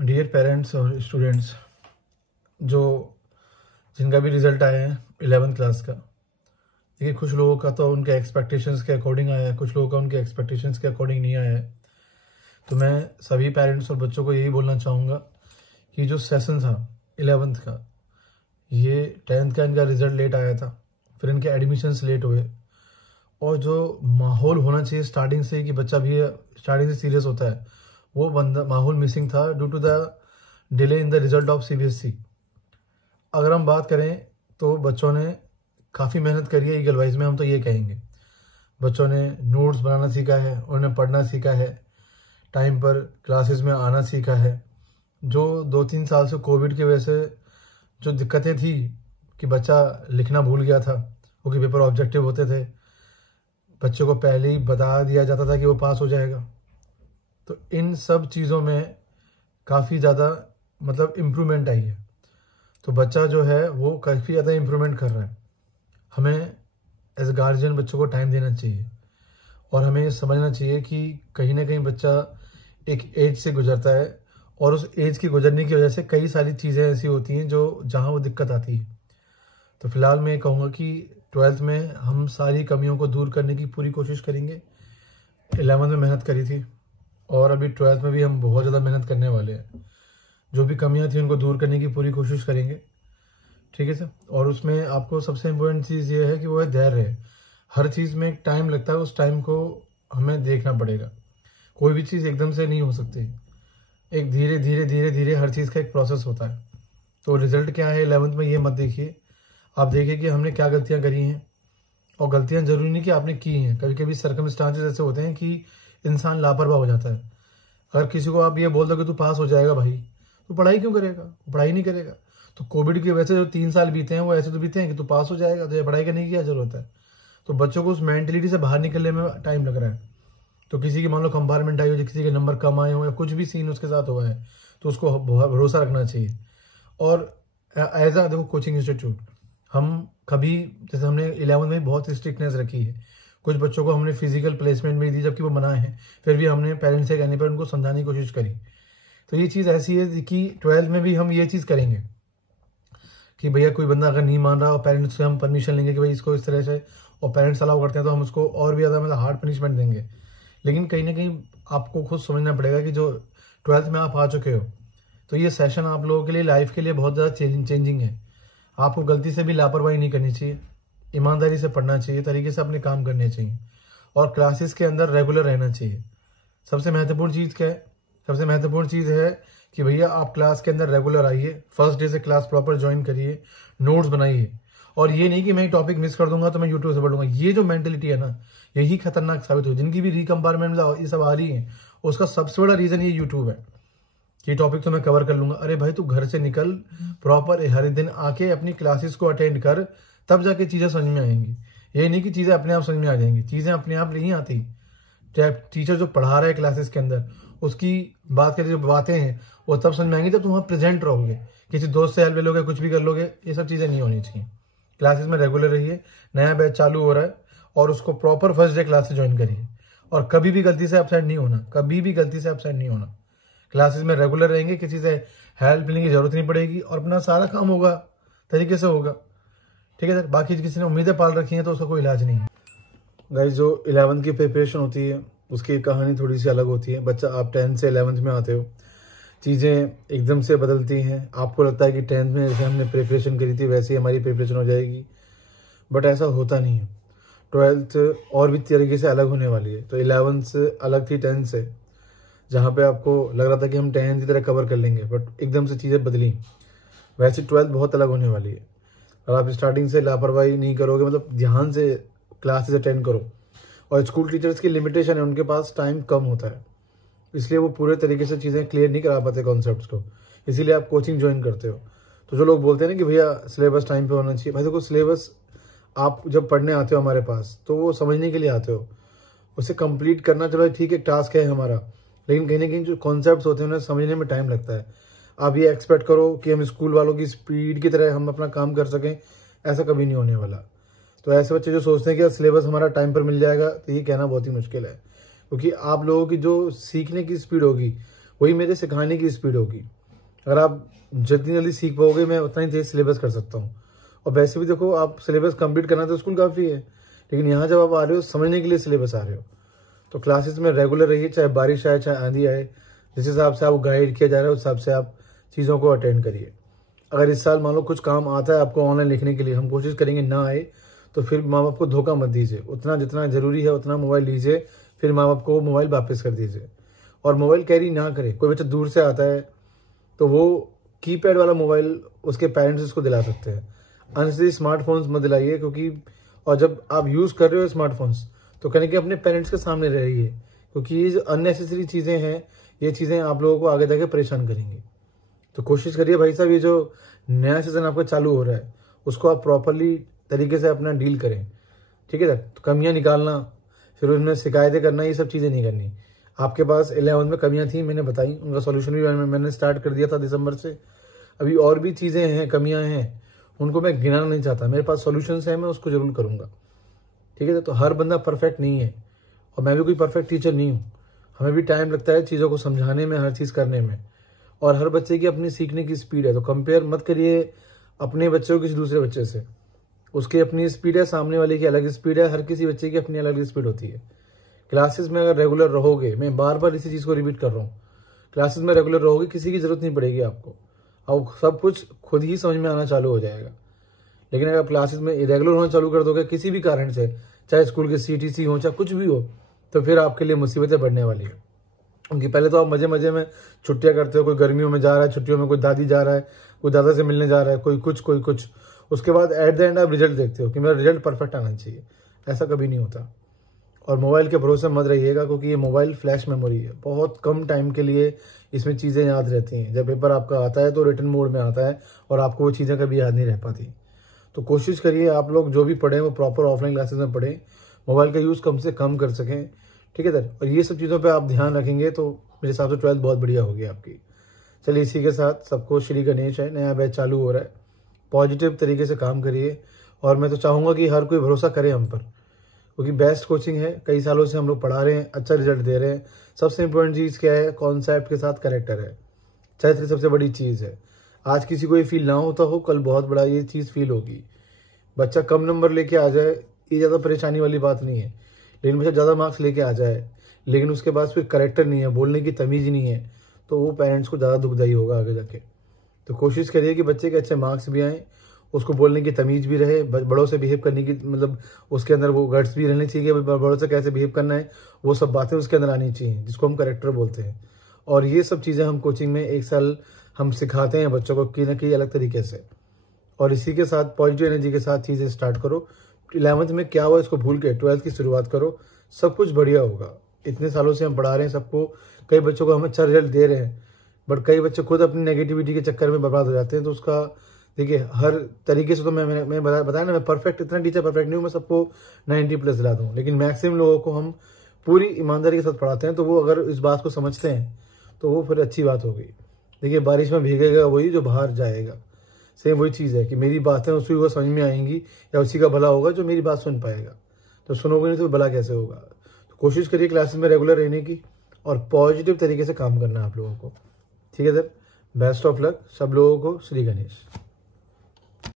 Dear parents और students, जो जिनका भी रिजल्ट आया है 11th क्लास का, देखिए कुछ लोगों का तो उनके एक्सपेक्टेशंस के अकॉर्डिंग आया है, कुछ लोगों का उनके एक्सपेक्टेशंस के अकॉर्डिंग नहीं आया है। तो मैं सभी पेरेंट्स और बच्चों को यही बोलना चाहूँगा कि जो सेशन था 11th का, ये 10th का इनका रिजल्ट लेट आया था, फिर इनके एडमिशन्स लेट हुए, और जो माहौल होना चाहिए स्टार्टिंग से कि बच्चा भी स्टार्टिंग से सीरियस होता है, वो बंदा माहौल मिसिंग था due to the delay in the result of CBSE. अगर हम बात करें तो बच्चों ने काफ़ी मेहनत करी है ईगल वाइज में, हम तो ये कहेंगे। बच्चों ने नोट्स बनाना सीखा है, उन्होंने पढ़ना सीखा है, टाइम पर क्लासेस में आना सीखा है। जो 2-3 साल से कोविड की वजह से जो दिक्कतें थी कि बच्चा लिखना भूल गया था, क्योंकि पेपर ऑब्जेक्टिव होते थे, बच्चे को पहले ही बता दिया जाता था कि वो पास हो जाएगा। तो इन सब चीज़ों में काफ़ी ज़्यादा इम्प्रूवमेंट आई है। तो बच्चा जो है वो काफ़ी ज़्यादा इम्प्रूवमेंट कर रहा है। हमें एज गार्जियन बच्चों को टाइम देना चाहिए, और हमें ये समझना चाहिए कि कहीं ना कहीं बच्चा एक एज से गुजरता है, और उस एज के गुजरने की वजह से कई सारी चीज़ें ऐसी होती हैं जो जहाँ वो दिक्कत आती है। तो फिलहाल मैं ये कहूँगा कि 12th में हम सारी कमियों को दूर करने की पूरी कोशिश करेंगे। 11th में मेहनत करी थी, और अभी 12th में भी हम बहुत ज़्यादा मेहनत करने वाले हैं। जो भी कमियां थी उनको दूर करने की पूरी कोशिश करेंगे, ठीक है सर। और उसमें आपको सबसे इम्पोर्टेंट चीज़ ये है कि वो है धैर्य। हर चीज़ में एक टाइम लगता है, उस टाइम को हमें देखना पड़ेगा। कोई भी चीज़ एकदम से नहीं हो सकती, एक धीरे धीरे धीरे धीरे हर चीज़ का एक प्रोसेस होता है। तो रिजल्ट क्या है 11th में ये मत देखिए, आप देखिए कि हमने क्या गलतियाँ करी हैं। और गलतियाँ जरूरी नहीं कि आपने की हैं, कभी कभी सर्कमस्टांसेस ऐसे होते हैं कि इंसान लापरवाह हो जाता है। अगर किसी को आप ये बोल दो कि तू पास हो जाएगा भाई, तो पढ़ाई क्यों करेगा? पढ़ाई नहीं करेगा। तो कोविड की वजह से जो 3 साल बीते हैं वो ऐसे तो बीते हैं कि तू पास हो जाएगा, तो ये पढ़ाई करने की क्या जरूरत है? तो बच्चों को उस मेंटेलिटी से बाहर निकलने में टाइम लग रहा है। तो किसी की मान लो कंपार्टमेंट आई हो, किसी के नंबर कम आए हो, या कुछ भी सीन उसके साथ हुआ है, तो उसको भरोसा रखना चाहिए। और एज अ देखो कोचिंग इंस्टीट्यूट, हम कभी जैसे हमने 11th में बहुत स्ट्रिक्टनेस रखी है। कुछ बच्चों को हमने फिजिकल प्लेसमेंट में दी जबकि वो मना है, फिर भी हमने पेरेंट्स से कहने पर उनको समझाने की कोशिश करी। तो ये चीज़ ऐसी है कि 12th में भी हम ये चीज़ करेंगे कि भैया कोई बंदा अगर नहीं मान रहा और पेरेंट्स से हम परमिशन लेंगे कि भाई इसको इस तरह से, और पेरेंट्स अलाउ करते हैं तो हम उसको और भी ज़्यादा हार्ड पनिशमेंट देंगे। लेकिन कहीं ना कहीं आपको खुद समझना पड़ेगा कि जो 12th में आप आ चुके हो, तो ये सेशन आप लोगों के लिए लाइफ के लिए बहुत ज़्यादा चेंजिंग है। आपको गलती से भी लापरवाही नहीं करनी चाहिए, ईमानदारी से पढ़ना चाहिए, तरीके से अपने काम करने चाहिए, और क्लासेस के अंदर रेगुलर रहना चाहिए। सबसे महत्वपूर्ण चीज़ क्या है? सबसे महत्वपूर्ण चीज़ है कि भैया आप क्लास के अंदर रेगुलर आइए, फर्स्ट डे से क्लास प्रॉपर ज्वाइन करिए, नोट्स बनाइए। और ये नहीं कि मैं टॉपिक मिस कर दूंगा तो मैं यूट्यूब से पढ़ूंगा। ये जो मेंटेलिटी है ना, यही खतरनाक साबित हो। जिनकी भी रिकम्पार्टमेंट ये सब आ रही है, उसका सबसे बड़ा रीजन ये यूट्यूब है कि टॉपिक तो मैं कवर कर लूंगा। अरे भाई, तू घर से निकल, प्रॉपर हर दिन आके अपनी क्लासेस को अटेंड कर, तब जाके चीज़ें समझ में आएंगी। ये नहीं कि चीज़ें अपने आप समझ में आ जाएंगी, चीज़ें अपने आप नहीं आती। टीचर जो पढ़ा रहा है क्लासेस के अंदर, उसकी बात करें जो बातें हैं वो तब समझ में आएंगी जब तुम वहाँ प्रेजेंट रहोगे, किसी दोस्त से हेल्प ले लोगे, कुछ भी कर लोगे। ये सब चीज़ें नहीं होनी चाहिए। क्लासेस में रेगुलर रहिए। नया बैच चालू हो रहा है और उसको प्रॉपर फर्स्ट डे क्लास से ज्वाइन करिए, और कभी भी गलती से अपसेंट नहीं होना, कभी भी गलती से अपसेंट नहीं होना। क्लासेस में रेगुलर रहेंगे, किसी से हेल्प लेने की जरूरत नहीं पड़ेगी, और अपना सारा काम होगा तरीके से होगा, ठीक है सर। बाकी किसी ने उम्मीदें पाल रखी हैं तो उसका कोई इलाज नहीं है। गाइस, जो 11th की प्रिपरेशन होती है उसकी कहानी थोड़ी सी अलग होती है। बच्चा आप 10th से 11th में आते हो, चीज़ें एकदम से बदलती हैं। आपको लगता है कि 10th में जैसे हमने प्रिपरेशन करी थी वैसे ही हमारी प्रिपरेशन हो जाएगी, बट ऐसा होता नहीं है। 12th और भी तरीके से अलग होने वाली है। तो 11th से अलग थी 10th से, जहाँ पे आपको लग रहा था कि हम 10th की तरह कवर कर लेंगे, बट एकदम से चीज़ें बदली। वैसे 12th बहुत अलग होने वाली है। और आप स्टार्टिंग से लापरवाही नहीं करोगे, ध्यान से क्लासेस अटेंड करो। और स्कूल टीचर्स की लिमिटेशन है, उनके पास टाइम कम होता है, इसलिए वो पूरे तरीके से चीज़ें क्लियर नहीं करा पाते कॉन्सेप्ट्स को, इसीलिए आप कोचिंग ज्वाइन करते हो। तो जो लोग बोलते हैं ना कि भैया सिलेबस टाइम पे होना चाहिए, भाई देखो सिलेबस आप जब पढ़ने आते हो हमारे पास तो वो समझने के लिए आते हो, उसे कंप्लीट करना चलो ठीक है, टास्क है हमारा, लेकिन कहीं ना कहीं जो कॉन्सेप्ट्स होते हैं उन्हें समझने में टाइम लगता है। आप ये एक्सपेक्ट करो कि हम स्कूल वालों की स्पीड की तरह हम अपना काम कर सकें, ऐसा कभी नहीं होने वाला। तो ऐसे बच्चे जो सोचते हैं कि सिलेबस हमारा टाइम पर मिल जाएगा, तो ये कहना बहुत ही मुश्किल है, क्योंकि आप लोगों की जो सीखने की स्पीड होगी वही मेरे सिखाने की स्पीड होगी। अगर आप जितनी जल्दी सीख पाओगे मैं उतना ही तेज सिलेबस कर सकता हूँ। और वैसे भी देखो, आप सिलेबस कंप्लीट करना तो स्कूल काफ़ी है, लेकिन यहाँ जब आप आ रहे हो समझने के लिए सिलेबस आ रहे हो, तो क्लासेस में रेगुलर रहिए, चाहे बारिश आए चाहे आंधी आए, जिस हिसाब से आपको गाइड किया जा रहा है उस हिसाब से आप चीज़ों को अटेंड करिए। अगर इस साल मान लो कुछ काम आता है आपको ऑनलाइन लिखने के लिए, हम कोशिश करेंगे ना आए, तो फिर माँ बाप को धोखा मत दीजिए। उतना जितना जरूरी है उतना मोबाइल लीजिए, फिर माँ बाप को मोबाइल वापस कर दीजिए। और मोबाइल कैरी ना करें। कोई बच्चा दूर से आता है तो वो कीपैड वाला मोबाइल उसके पेरेंट्स उसको दिला सकते हैं, अननेसेसरी स्मार्टफोन्स मत दिलाइए। क्योंकि और जब आप यूज़ कर रहे हो स्मार्टफोन्स तो कहने कि अपने पेरेंट्स के सामने रहिए, क्योंकि ये जो अननेसेसरी चीज़ें हैं ये चीज़ें आप लोगों को आगे जाके परेशान करेंगी। तो कोशिश करिए भाई साहब, ये जो नया सीजन आपका चालू हो रहा है उसको आप प्रॉपरली तरीके से अपना डील करें, ठीक है। तो कमियां निकालना, फिर उसमें शिकायतें करना, ये सब चीज़ें नहीं करनी। आपके पास 11 में कमियां थी, मैंने बताई, उनका सॉल्यूशन भी मैंने स्टार्ट कर दिया था दिसंबर से। अभी और भी चीज़ें हैं, कमियां हैं, उनको मैं गिनाना नहीं चाहता। मेरे पास सॉल्यूशंस हैं, मैं उसको जरूर करूँगा, ठीक है। तो हर बंदा परफेक्ट नहीं है और मैं भी कोई परफेक्ट टीचर नहीं हूँ। हमें भी टाइम लगता है चीज़ों को समझाने में, हर चीज़ करने में। और हर बच्चे की अपनी सीखने की स्पीड है, तो कंपेयर मत करिए अपने बच्चे को किसी दूसरे बच्चे से। उसकी अपनी स्पीड है, सामने वाले की अलग स्पीड है, हर किसी बच्चे की अपनी अलग स्पीड होती है। क्लासेस में अगर रेगुलर रहोगे, मैं बार बार इसी चीज़ को रिपीट कर रहा हूँ, क्लासेस में रेगुलर रहोगे किसी की जरूरत नहीं पड़ेगी आपको, और सब कुछ खुद ही समझ में आना चालू हो जाएगा। लेकिन अगर क्लासेस में इरेगुलर होना चालू कर दोगे किसी भी कारण से, चाहे स्कूल के CTC हो चाहे कुछ भी हो, तो फिर आपके लिए मुसीबतें बढ़ने वाली है। क्योंकि पहले तो आप मजे मजे में छुट्टियां करते हो, कोई गर्मियों में जा रहा है छुट्टियों में, कोई दादी जा रहा है, कोई दादा से मिलने जा रहा है, कोई कुछ। उसके बाद एट द एंड आप रिजल्ट देखते हो कि मेरा रिजल्ट परफेक्ट आना चाहिए। ऐसा कभी नहीं होता। और मोबाइल के भरोसे मत रहिएगा, क्योंकि ये मोबाइल फ्लैश मेमोरी है, बहुत कम टाइम के लिए इसमें चीज़ें याद रहती हैं। जब पेपर आपका आता है तो रिटन मोड में आता है और आपको वो चीज़ें कभी याद नहीं रह पाती। तो कोशिश करिए आप लोग जो भी पढ़ें वो प्रॉपर ऑफलाइन क्लासेस में पढ़ें, मोबाइल का यूज़ कम से कम कर सकें, ठीक है सर। और ये सब चीज़ों पे आप ध्यान रखेंगे तो मेरे हिसाब से 12th बहुत बढ़िया होगी आपकी। चलिए, इसी के साथ सबको श्री गणेश है, नया बैच चालू हो रहा है, पॉजिटिव तरीके से काम करिए। और मैं तो चाहूँगा कि हर कोई भरोसा करे हम पर, क्योंकि बेस्ट कोचिंग है, कई सालों से हम लोग पढ़ा रहे हैं, अच्छा रिजल्ट दे रहे हैं। सबसे इंपॉर्टेंट चीज़ क्या है, कॉन्सेप्ट के साथ कैरेक्टर है, चरित्र सबसे बड़ी चीज़ है। आज किसी को ये फील ना होता हो, कल बहुत बड़ा ये चीज़ फील होगी। बच्चा कम नंबर लेके आ जाए ये ज़्यादा परेशानी वाली बात नहीं है, लेकिन बच्चा ज़्यादा मार्क्स लेके आ जाए लेकिन उसके पास फिर करेक्टर नहीं है, बोलने की तमीज़ नहीं है, तो वो पेरेंट्स को ज़्यादा दुखदायी होगा आगे जाके। तो कोशिश करिए कि बच्चे के अच्छे मार्क्स भी आएँ, उसको बोलने की तमीज़ भी रहे, बड़ों से बिहेव करने की, मतलब उसके अंदर वो गट्स भी रहने चाहिए, बड़ों से कैसे बिहेव करना है, वो सब बातें उसके अंदर आनी चाहिए, जिसको हम करेक्टर बोलते हैं। और ये सब चीज़ें हम कोचिंग में 1 साल हम सिखाते हैं बच्चों को कि न कि अलग तरीके से। और इसी के साथ पॉजिटिव एनर्जी के साथ चीज़ें स्टार्ट करो। 11th में क्या हुआ इसको भूल के 12th की शुरुआत करो, सब कुछ बढ़िया होगा। इतने सालों से हम पढ़ा रहे हैं सबको, कई बच्चों को हम अच्छा रिजल्ट दे रहे हैं, बट कई बच्चे खुद अपनी नेगेटिविटी के चक्कर में बर्बाद हो जाते हैं। तो उसका देखिए, हर तरीके से तो मैं बताया ना, मैं परफेक्ट, इतना टीचर परफेक्ट नहीं हूँ मैं सबको 90+ दिला दूँ, लेकिन मैक्सिमम लोगों को हम पूरी ईमानदारी के साथ पढ़ाते हैं। तो वो अगर इस बात को समझते हैं तो वो फिर अच्छी बात होगी। देखिए, बारिश में भीगेगा वही जो बाहर जाएगा। सेम वही चीज़ है कि मेरी बातें उसी को समझ में आएंगी या उसी का भला होगा जो मेरी बात सुन पाएगा। तो सुनोगे नहीं तो भला कैसे होगा। तो कोशिश करिए क्लासेस में रेगुलर रहने की और पॉजिटिव तरीके से काम करना है आप लोगों को, ठीक है सर। बेस्ट ऑफ लक सब लोगों को। श्री गणेश।